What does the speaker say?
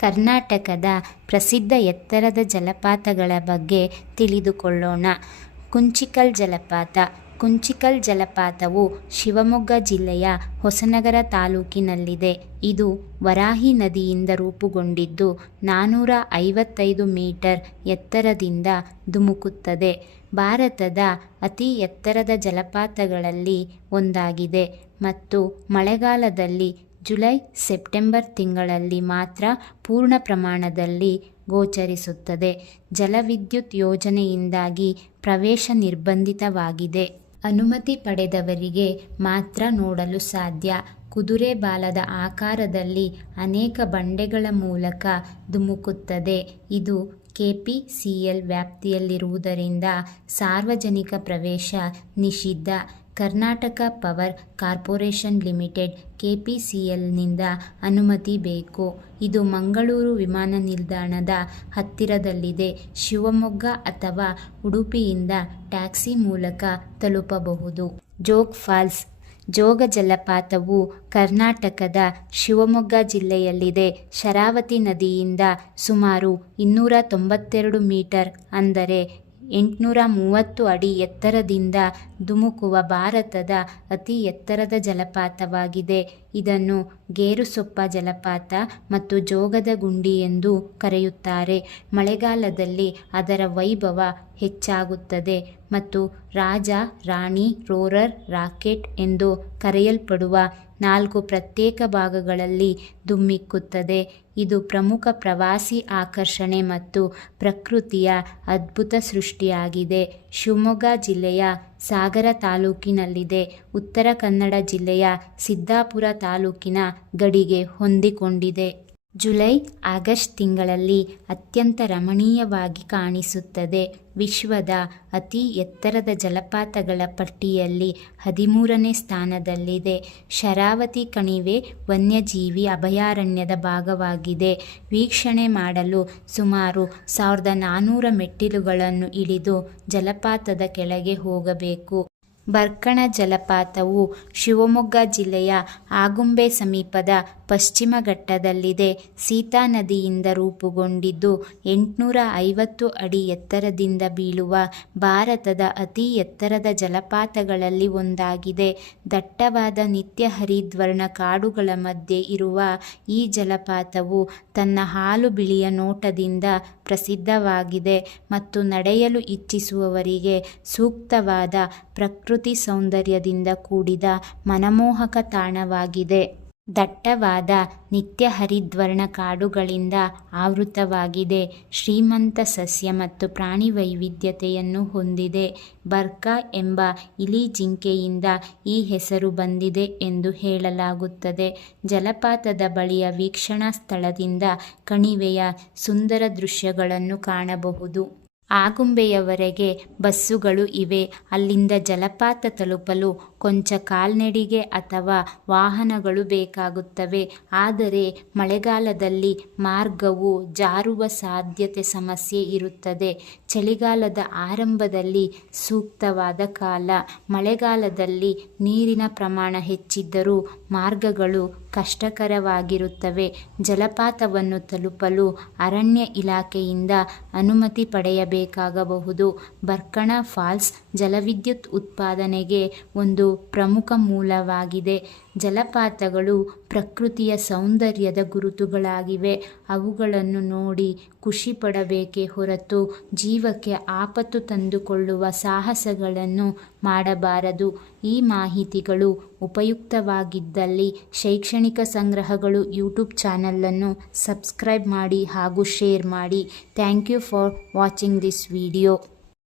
ಕರ್ನಾಟಕದ ಪ್ರಸಿದ್ಧ ಎತ್ತರದ ಜಲಪಾತಗಳ ಬಗ್ಗೆ ತಿಳಿದುಕೊಳ್ಳೋಣ. ಕುಂಚಿಕಲ್ ಜಲಪಾತ. ಕುಂಚಿಕಲ್ ಜಲಪಾತವು ಶಿವಮೊಗ್ಗ ಜಿಲ್ಲೆಯ ಹೊಸನಗರ ತಾಲೂಕಿನಲ್ಲಿದೆ. ಇದು ವರಾಹಿ ನದಿಯಿಂದ ರೂಪುಗೊಂಡಿದ್ದು 455 ಮೀಟರ್ ಎತ್ತರದಿಂದ ಧುಮುಕುತ್ತದೆ. ಭಾರತದ ಅತಿ ಎತ್ತರದ ಜಲಪಾತಗಳಲ್ಲಿ ಒಂದಾಗಿದೆ ಮತ್ತು ಮಳೆಗಾಲದಲ್ಲಿ ಜುಲೈ-ಸೆಪ್ಟೆಂಬರ್ ತಿಂಗಳಲ್ಲಿ ಮಾತ್ರ ಪೂರ್ಣ ಪ್ರಮಾಣದಲ್ಲಿ ಗೋಚರಿಸುತ್ತದೆ. ಜಲವಿದ್ಯುತ್ ಯೋಜನೆಯಿಂದಾಗಿ ಪ್ರವೇಶ ನಿರ್ಬಂಧಿತವಾಗಿದೆ. ಅನುಮತಿ ಪಡೆದವರಿಗೆ ಮಾತ್ರ ನೋಡಲು ಸಾಧ್ಯ. ಕುದುರೆ ಬಾಲದ ಆಕಾರದಲ್ಲಿ ಅನೇಕ ಬಂಡೆಗಳ ಮೂಲಕ ಧುಮುಕುತ್ತದೆ. ಇದು ಕೆಪಿಸಿಎಲ್ ವ್ಯಾಪ್ತಿಯಲ್ಲಿರುವುದರಿಂದ ಸಾರ್ವಜನಿಕ ಪ್ರವೇಶ ನಿಷಿದ್ಧ. ಕರ್ನಾಟಕ ಪವರ್ ಕಾರ್ಪೊರೇಷನ್ ಲಿಮಿಟೆಡ್ ಕೆಪಿಸಿಎಲ್ನಿಂದ ಅನುಮತಿ ಬೇಕು. ಇದು ಮಂಗಳೂರು ವಿಮಾನ ನಿಲ್ದಾಣದ ಹತ್ತಿರದಲ್ಲಿದೆ. ಶಿವಮೊಗ್ಗ ಅಥವಾ ಉಡುಪಿಯಿಂದ ಟ್ಯಾಕ್ಸಿ ಮೂಲಕ ತಲುಪಬಹುದು. ಜೋಗ್ ಫಾಲ್ಸ್. ಜೋಗ ಜಲಪಾತವು ಕರ್ನಾಟಕದ ಶಿವಮೊಗ್ಗ ಜಿಲ್ಲೆಯಲ್ಲಿದೆ. ಶರಾವತಿ ನದಿಯಿಂದ ಸುಮಾರು 292 ಮೀಟರ್ ಅಂದರೆ 830 ಅಡಿ ಎತ್ತರದಿಂದ ಧುಮುಕುವ ಭಾರತದ ಅತಿ ಎತ್ತರದ ಜಲಪಾತವಾಗಿದೆ. ಇದನ್ನು ಗೇರುಸೊಪ್ಪ ಜಲಪಾತ ಮತ್ತು ಜೋಗದ ಗುಂಡಿ ಎಂದು ಕರೆಯುತ್ತಾರೆ. ಮಳೆಗಾಲದಲ್ಲಿ ಅದರ ವೈಭವ ಹೆಚ್ಚಾಗುತ್ತದೆ ಮತ್ತು ರಾಜ ರಾಣಿ ರೋರರ್ ರಾಕೆಟ್ ಎಂದು ಕರೆಯಲ್ಪಡುವ 4 ಪ್ರತ್ಯೇಕ ಭಾಗಗಳಲ್ಲಿ ಧುಮ್ಮಿಕ್ಕುತ್ತದೆ. ಇದು ಪ್ರಮುಖ ಪ್ರವಾಸಿ ಆಕರ್ಷಣೆ ಮತ್ತು ಪ್ರಕೃತಿಯ ಅದ್ಭುತ ಸೃಷ್ಟಿಯಾಗಿದೆ. ಶಿವಮೊಗ್ಗ ಜಿಲ್ಲೆಯ ಸಾಗರ ತಾಲೂಕಿನಲ್ಲಿದೆ. ಉತ್ತರ ಕನ್ನಡ ಜಿಲ್ಲೆಯ ಸಿದ್ದಾಪುರ ತಾಲೂಕಿನ ಗಡಿಗೆ ಹೊಂದಿಕೊಂಡಿದೆ. ಜುಲೈ-ಆಗಸ್ಟ್ ತಿಂಗಳಲ್ಲಿ ಅತ್ಯಂತ ರಮಣೀಯವಾಗಿ ಕಾಣಿಸುತ್ತದೆ. ವಿಶ್ವದ ಅತಿ ಎತ್ತರದ ಜಲಪಾತಗಳ ಪಟ್ಟಿಯಲ್ಲಿ 13ನೇ ಸ್ಥಾನದಲ್ಲಿದೆ. ಶರಾವತಿ ಕಣಿವೆ ವನ್ಯಜೀವಿ ಅಭಯಾರಣ್ಯದ ಭಾಗವಾಗಿದೆ. ವೀಕ್ಷಣೆ ಮಾಡಲು ಸುಮಾರು 1400 ಮೆಟ್ಟಿಲುಗಳನ್ನು ಇಳಿದು ಜಲಪಾತದ ಕೆಳಗೆ ಹೋಗಬೇಕು. ಬರ್ಕಣ ಜಲಪಾತವು ಶಿವಮೊಗ್ಗ ಜಿಲ್ಲೆಯ ಆಗುಂಬೆ ಸಮೀಪದ ಪಶ್ಚಿಮ ಘಟ್ಟದಲ್ಲಿದೆ. ಸೀತಾ ನದಿಯಿಂದ ರೂಪುಗೊಂಡಿದ್ದು 850 ಅಡಿ ಎತ್ತರದಿಂದ ಬೀಳುವ ಭಾರತದ ಅತಿ ಎತ್ತರದ ಜಲಪಾತಗಳಲ್ಲಿ ಒಂದಾಗಿದೆ. ದಟ್ಟವಾದ ನಿತ್ಯ ಹರಿದ್ವರ್ಣ ಕಾಡುಗಳ ಮಧ್ಯೆ ಇರುವ ಈ ಜಲಪಾತವು ತನ್ನ ಹಾಲು ಬಿಳಿಯ ನೋಟದಿಂದ ಪ್ರಸಿದ್ಧವಾಗಿದೆ ಮತ್ತು ನಡೆಯಲು ಇಚ್ಛಿಸುವವರಿಗೆ ಸೂಕ್ತವಾದ ಪ್ರಕೃತಿ ಸೌಂದರ್ಯದಿಂದ ಕೂಡಿದ ಮನಮೋಹಕ ತಾಣವಾಗಿದೆ. ದಟ್ಟವಾದ ನಿತ್ಯ ಹರಿದ್ವರ್ಣ ಕಾಡುಗಳಿಂದ ಆವೃತವಾಗಿದೆ. ಶ್ರೀಮಂತ ಸಸ್ಯ ಮತ್ತು ಪ್ರಾಣಿ ವೈವಿಧ್ಯತೆಯನ್ನು ಹೊಂದಿದೆ. ಬರ್ಕಾ ಎಂಬ ಇಲಿ ಜಿಂಕೆಯಿಂದ ಈ ಹೆಸರು ಬಂದಿದೆ ಎಂದು ಹೇಳಲಾಗುತ್ತದೆ. ಜಲಪಾತದ ಬಳಿಯ ವೀಕ್ಷಣಾ ಸ್ಥಳದಿಂದ ಕಣಿವೆಯ ಸುಂದರ ದೃಶ್ಯಗಳನ್ನು ಕಾಣಬಹುದು. ಆಗುಂಬೆಯವರೆಗೆ ಬಸ್ಸುಗಳು ಇವೆ. ಅಲ್ಲಿಂದ ಜಲಪಾತ ತಲುಪಲು ಕೊಂಚ ಕಾಲ್ನಡಿಗೆ ಅಥವಾ ವಾಹನಗಳು ಬೇಕಾಗುತ್ತವೆ. ಆದರೆ ಮಳೆಗಾಲದಲ್ಲಿ ಮಾರ್ಗವು ಜಾರುವ ಸಾಧ್ಯತೆ ಸಮಸ್ಯೆ ಇರುತ್ತದೆ. ಚಳಿಗಾಲದ ಆರಂಭದಲ್ಲಿ ಸೂಕ್ತವಾದ ಕಾಲ. ಮಳೆಗಾಲದಲ್ಲಿ ನೀರಿನ ಪ್ರಮಾಣ ಹೆಚ್ಚಿದ್ದರೂ ಮಾರ್ಗಗಳು ಕಷ್ಟಕರವಾಗಿರುತ್ತವೆ. ಜಲಪಾತವನ್ನು ತಲುಪಲು ಅರಣ್ಯ ಇಲಾಖೆಯಿಂದ ಅನುಮತಿ ಪಡೆಯಬೇಕಾಗಬಹುದು. ಬರ್ಕಣ ಫಾಲ್ಸ್ ಜಲವಿದ್ಯುತ್ ಉತ್ಪಾದನೆಗೆ ಒಂದು ಪ್ರಮುಖ ಮೂಲವಾಗಿದೆ. ಜಲಪಾತಗಳು ಪ್ರಕೃತಿಯ ಸೌಂದರ್ಯದ ಗುರುತುಗಳಾಗಿವೆ. ಅವುಗಳನ್ನು ನೋಡಿ ಖುಷಿ ಪಡಬೇಕೇ ಹೊರತು ಜೀವಕ್ಕೆ ಆಪತ್ತು ತಂದುಕೊಳ್ಳುವ ಸಾಹಸಗಳನ್ನು ಮಾಡಬಾರದು. ಈ ಮಾಹಿತಿಗಳು ಉಪಯುಕ್ತವಾಗಿದ್ದಲ್ಲಿ ಶೈಕ್ಷಣಿಕ ಸಂಗ್ರಹಗಳು ಯೂಟ್ಯೂಬ್ ಚಾನಲನ್ನು ಸಬ್ಸ್ಕ್ರೈಬ್ ಮಾಡಿ ಹಾಗೂ ಶೇರ್ ಮಾಡಿ. Thank you for watching this video.